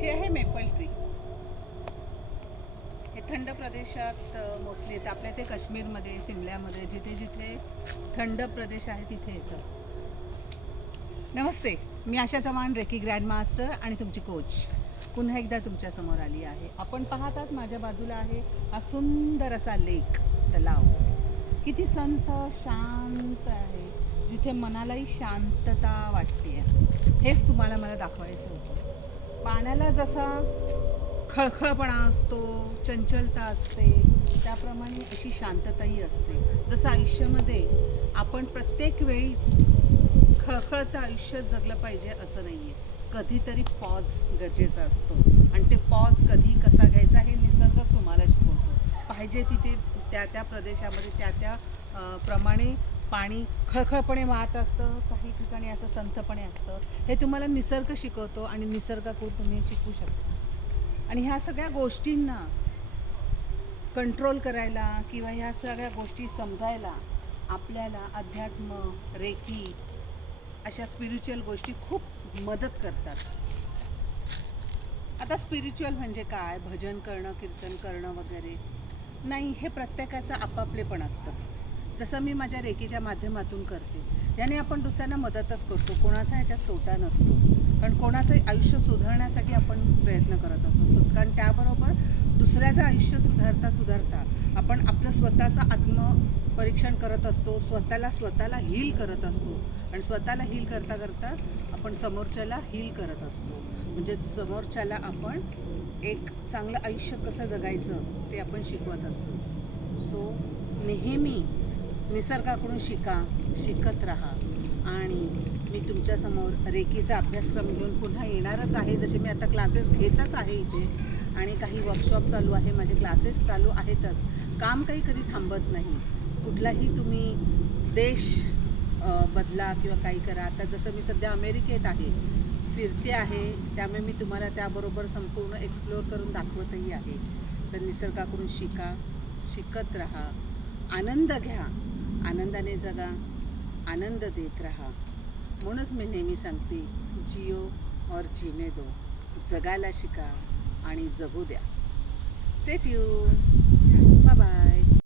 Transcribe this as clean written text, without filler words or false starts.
हे आहे maple tree. हे थंड प्रदेशात मोस्टली येतं. आपल्या इथे काश्मीरमध्ये, शिमल्यामध्ये, जिथे जिथे थंड प्रदेश आहे तिथे येतं. नमस्ते, मी आशा चव्हाण, रेकी ग्रँड मास्टर आणि तुमची कोच पुन्हा एकदा तुमच्यासमोर आली आहे. आपण पाहतात माझ्या बाजूला आहे हा सुंदर असा लेक, तलाव. किती संत शांत आहे, जिथे मनालाही शांतता वाटते. हेच तुम्हाला मला दाखवायचं होतं. पाण्याला जसा खळखळपणा असतो, चंचलता असते, त्याप्रमाणे अशी शांतताही असते. जसं आयुष्यामध्ये आपण प्रत्येक वेळी खळखळतं आयुष्य जगलं पाहिजे असं नाही आहे. कधीतरी पॉज गरजेचा असतो आणि ते पॉज कधी कसा घ्यायचा हे निसर्गच तुम्हाला शिकवतो. पाहिजे तिथे त्या त्या प्रदेशामध्ये त्या प्रमाणे पाणी खळखळपणे वाहत असतं, काही ठिकाणी असं संथपणे असतं. हे तुम्हाला निसर्ग शिकवतो आणि निसर्गाकडून तुम्ही शिकू शकता. आणि ह्या सगळ्या गोष्टींना कंट्रोल करायला किंवा ह्या सगळ्या गोष्टी समजायला आपल्याला अध्यात्म, रेकी अशा स्पिरिच्युअल गोष्टी खूप मदत करतात. आता स्पिरिच्युअल म्हणजे काय? भजन करणं, कीर्तन करणं वगैरे नाही, हे प्रत्येकाचं आपापलेपण असतं. जसं मी माझ्या रेकीच्या माध्यमातून करते, याने आपण दुसऱ्यांना मदतच करतो, कोणाचा ह्याच्यात तोटा नसतो. कारण कोणाचं आयुष्य सुधारण्यासाठी आपण प्रयत्न करत असतो. कारण त्याबरोबर दुसऱ्याचं आयुष्य सुधारता आपण आपलं स्वतःचं आत्मपरीक्षण करत असतो, स्वतःला हील करत असतो. आणि स्वतःला हील करता करता आपण समोरच्याला हील करत असतो. म्हणजे समोरच्याला आपण एक चांगलं आयुष्य कसं जगायचं ते आपण शिकवत असतो. सो नेहमी निसर्गाकडून शिकत राहा. आणि मी तुमच्यासमोर रेकीचा अभ्यासक्रम घेऊन पुन्हा येणारच आहे. जसे मी आता क्लासेस घेतच आहे इथे आणि काही वर्कशॉप चालू आहे, माझे क्लासेस चालू आहेतच. काम काही कधी थांबत नाही. कुठलाही तुम्ही देश बदला किंवा काही करा. आता जसं मी सध्या अमेरिकेत आहे, फिरते आहे, त्यामुळे मी तुम्हाला त्याबरोबर संपूर्ण एक्सप्लोअर करून दाखवतही आहे. तर निसर्गाकडून शिकत राहा, आनंद घ्या, आनंदाने जगा, आनंद देत राहा. म्हणूनच मी नेहमी सांगते, जियो और जीने दो. जगायला शिका आणि जगू द्या. Stay tuned. Bye bye.